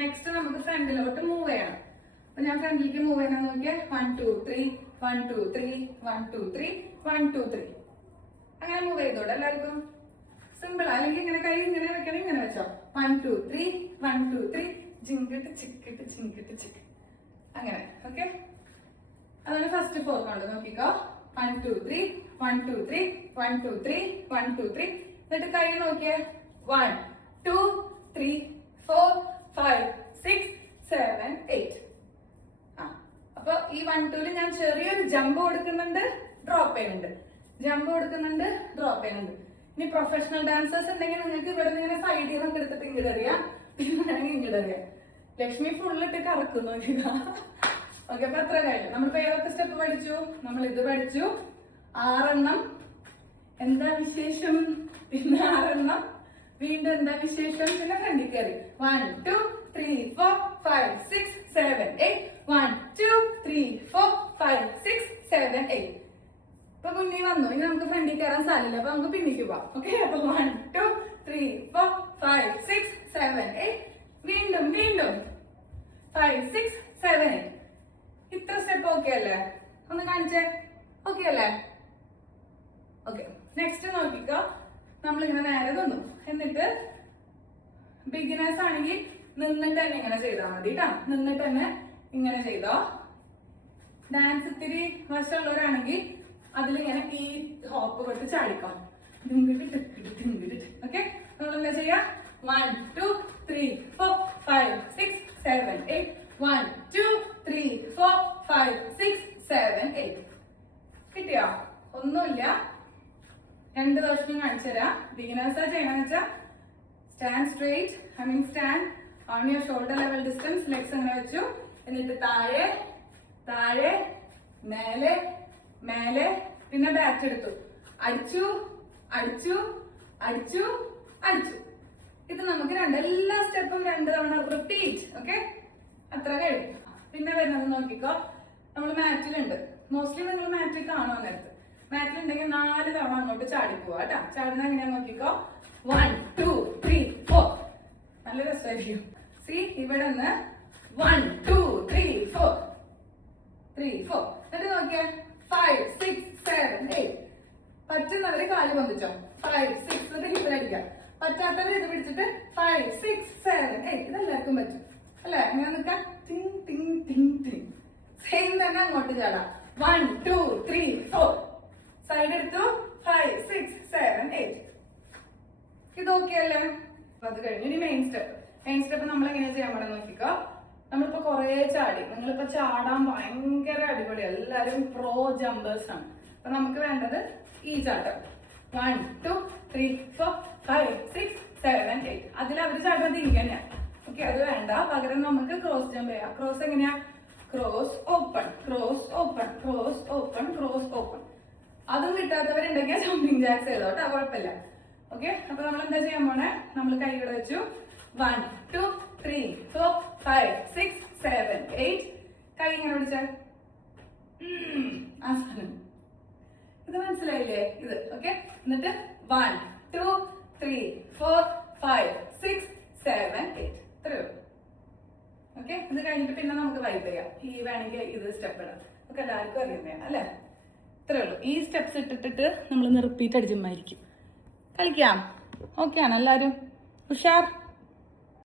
Next നമുക്ക് ഫ്രണ്ടിലോട്ട് move ചെയ്യണം. അപ്പൊ ഞാൻ ഫ്രണ്ടിലേക്ക് മൂവ് ചെയ്യണം നോക്കിയാൽ 1 2 3 1 2 3 1 2 3 1 2 3 അങ്ങനെ മൂവ് ചെയ്തോട്ടെ എല്ലാവർക്കും. സിമ്പിൾ. അല്ലെങ്കിൽ ഇങ്ങനെ കൈ ഇങ്ങനെ വെക്കണം, ഇങ്ങനെ വെച്ചോ. 1 2 3 1 2 3 ജിങ്കിട്ട് ചിക്കിട്ട് ജിങ്കിട്ട് ചിക്ക് അങ്ങനെ. ഓക്കെ, അതാണ് ഫസ്റ്റ് 4 കൗണ്ട്. നോക്കിക്കോ. 1 2 3 1 2 3 1 2 3 1 2 3. എന്നിട്ട് കൈ നോക്കിയേ. 1 2 3 4 5 6 7 8. അപ്പൊ ഈ 1 2 ഞാൻ ചെറിയൊരു ജമ്പ് കൊടുക്കുന്നുണ്ട്, ഡ്രോപ്പ് ചെയ്യുന്നുണ്ട്, ജമ്പ് കൊടുക്കുന്നുണ്ട്, ഡ്രോപ്പ് ചെയ്യുന്നുണ്ട്. ഇനി പ്രൊഫഷണൽ ഡാൻസേഴ്സ് ഉണ്ടെങ്കിൽ നിങ്ങൾക്ക് ഇവിടെ നിന്ന് ഇങ്ങനെ സൈഡിൽ നിന്നൊക്കെ എടുത്തിട്ട് ഇങ്ങോട്ട് അറിയാം, പിന്നെ വേണമെങ്കിൽ ഇങ്ങോട്ട് അറിയാം. ലക്ഷ്മി ഫുള്ളിട്ട് കറക്കുന്നു. ഓക്കെ, അപ്പൊ എത്ര കഴിഞ്ഞു? നമ്മളിപ്പോ ഏതൊക്കെ സ്റ്റെപ്പ് പഠിച്ചു? നമ്മൾ ഇത് പഠിച്ചു 6 എണ്ണം. എന്താ വിശേഷം? പിന്നെ 6 എണ്ണം. വീണ്ടും എന്താ വിശേഷം? പിന്നെ ഫ്രണ്ടിൽ കയറി 1 2 3 4 5 6 7 8 1 2 3 4 5 6 7 8. ഇപ്പൊ മുന്നേ വന്നു. ഇനി നമുക്ക് ഫ്രണ്ടിൽ കയറാൻ സാധില്ല, അപ്പൊ നമുക്ക് പിന്നിക്ക് പോവാം. ഓക്കെ, അപ്പൊ 1 2 3 4 5 6 7 8. വീണ്ടും വീണ്ടും 5 6 7 8. ഇത്ര സ്റ്റെപ്പ് ഓക്കെ അല്ലേ? ഒന്ന് കാണിച്ചേ. ഓക്കെ അല്ലേ? ഓക്കെ, നെക്സ്റ്റ് നോക്കിക്കോ. നമ്മളിങ്ങനെ നേരെ നിന്നു. എന്നിട്ട് ബിഗിനേഴ്സ് ആണെങ്കിൽ നിന്നിട്ട് തന്നെ ഇങ്ങനെ ചെയ്താൽ മതി കേട്ടോ. നിന്നിട്ട് തന്നെ ഇങ്ങനെ ചെയ്തോ. ഡാൻസ് ഇത്തിരി വശമുള്ളവരാണെങ്കിൽ അതിലിങ്ങനെ ഈ ഹോപ്പ് കൊടുത്ത് ചാടിക്കോ. ഓക്കെ, നമ്മളെന്താ ചെയ്യാ? 1 2 3 4 5 6 7 8 1 2 3 4 5 6 7 8. കിട്ടിയോ? ഒന്നുമില്ല. 2 ദിവസം കാണിച്ചു തരാം. ബിഗിനേഴ്സാ ചെയ്യണമെന്ന് വെച്ചാൽ stand straight, stand on your shoulder level distance. Legs അങ്ങനെ വെച്ചു. എന്നിട്ട് താഴെ താഴെ മേലെ മേലെ, പിന്നെ ബാറ്റ് എടുത്തു, അടിച്ചു അടിച്ചു അടിച്ചു അടിച്ചു. ഇത് നമുക്ക് എല്ലാ സ്റ്റെപ്പും 2 തവണ റിപ്പീറ്റ്. ഓക്കെ, അത്ര കഴിഞ്ഞു. പിന്നെ വരുന്നത് നോക്കിക്കോ. നമ്മൾ മാറ്റിലുണ്ട്. മോസ്റ്റ്ലി നിങ്ങൾ മാറ്റിൽ കാണുമോ? നേരത്ത് മാറ്റിലുണ്ടെങ്കിൽ 4 തവണ അങ്ങോട്ട് ചാടി പോവാ കേട്ടോ. ചാടുന്ന എങ്ങനെയാ നോക്കിക്കോ. 1 2 3 4. നല്ല രസമായിരിക്കും. സി, ഇവിടെ നിന്ന് 1 2 3 4 3 4. എന്നിട്ട് നോക്കിയേ. 5 6 7 8. പറ്റുന്നവര് കാല് പൊന്തിച്ചോ. 5 6 ഹിപ്പിലടിക്കാം. പറ്റാത്തവർ ഇത് പിടിച്ചിട്ട് 5 6 7 8. ഇതെല്ലാവർക്കും പറ്റും അല്ലെ? ഇങ്ങനെ നിൽക്കാം. ടിങ് ടിങ് ടിങ് ടിങ്. സെയിം തന്നെ അങ്ങോട്ട് ചാടാം. 1 2 3 4. സൈഡ് എടുത്തു. 5 6 7 8. ഇത് ഓക്കെ അല്ലേ? അത് കഴിഞ്ഞു. ഇനി മെയിൻ സ്റ്റെപ്പ്. മെയിൻ സ്റ്റെപ്പ് നമ്മൾ എങ്ങനെയാ ചെയ്യാൻ പാടാൻ നോക്കിക്കോ. നമ്മളിപ്പോ കൊറേ ചാടി. നിങ്ങളിപ്പോ ചാടാൻ ഭയങ്കര അടിപൊളി, എല്ലാരും പ്രോ ജമ്പേഴ്സ് ആണ്. അപ്പൊ നമുക്ക് വേണ്ടത് ഈ ചാട്ടം. 1 2 3 4 5 6 7 8. അതിൽ അവര് ചാടുന്നത് ഇങ്ങനെയാ. ഓക്കെ, അത് വേണ്ട. പകരം നമുക്ക് ക്രോസ് ജമ്പ് ചെയ്യാം. ക്രോസ് എങ്ങനെയാ? Cross open cross open cross open cross open. അതും കിട്ടാത്തവരുണ്ടെങ്കിൽ ജമ്പിങ് ജാക്സ് ചെയ്തോ കേട്ടോ, കുഴപ്പമില്ല. ഓക്കെ, അപ്പൊ നമ്മൾ എന്താ ചെയ്യാൻ പോണേ? നമ്മൾ കൈയുടെ വെച്ചു. 1 2 3 4 5 6 7 8. കൈ ഇങ്ങനെ പിടിച്ച ആ സാധനം. ഇത് മനസ്സിലായില്ലേ? ഇത് ഓക്കെ. എന്നിട്ട് 1 2 3 4 5 6 7 8. ഇത്രയേ ഉള്ളൂ. ഓക്കെ, ഇത് കഴിഞ്ഞിട്ട് പിന്നെ നമുക്ക് വൈപ്പ് ചെയ്യാം. ഈ വേണമെങ്കിൽ ഇത് സ്റ്റെപ്പ് ഇടാം. നമുക്ക് എല്ലാവർക്കും അറിയുന്നതാണ് അല്ലേ? ഇത്രയേ ഉള്ളൂ. ഈ സ്റ്റെപ്സ് ഇട്ടിട്ട് നമ്മൾ റിപ്പീറ്റ് അടിച്ചുമായിരിക്കും. കളിക്കാം. ഓക്കെ ആണ് എല്ലാവരും? ഉഷാർ.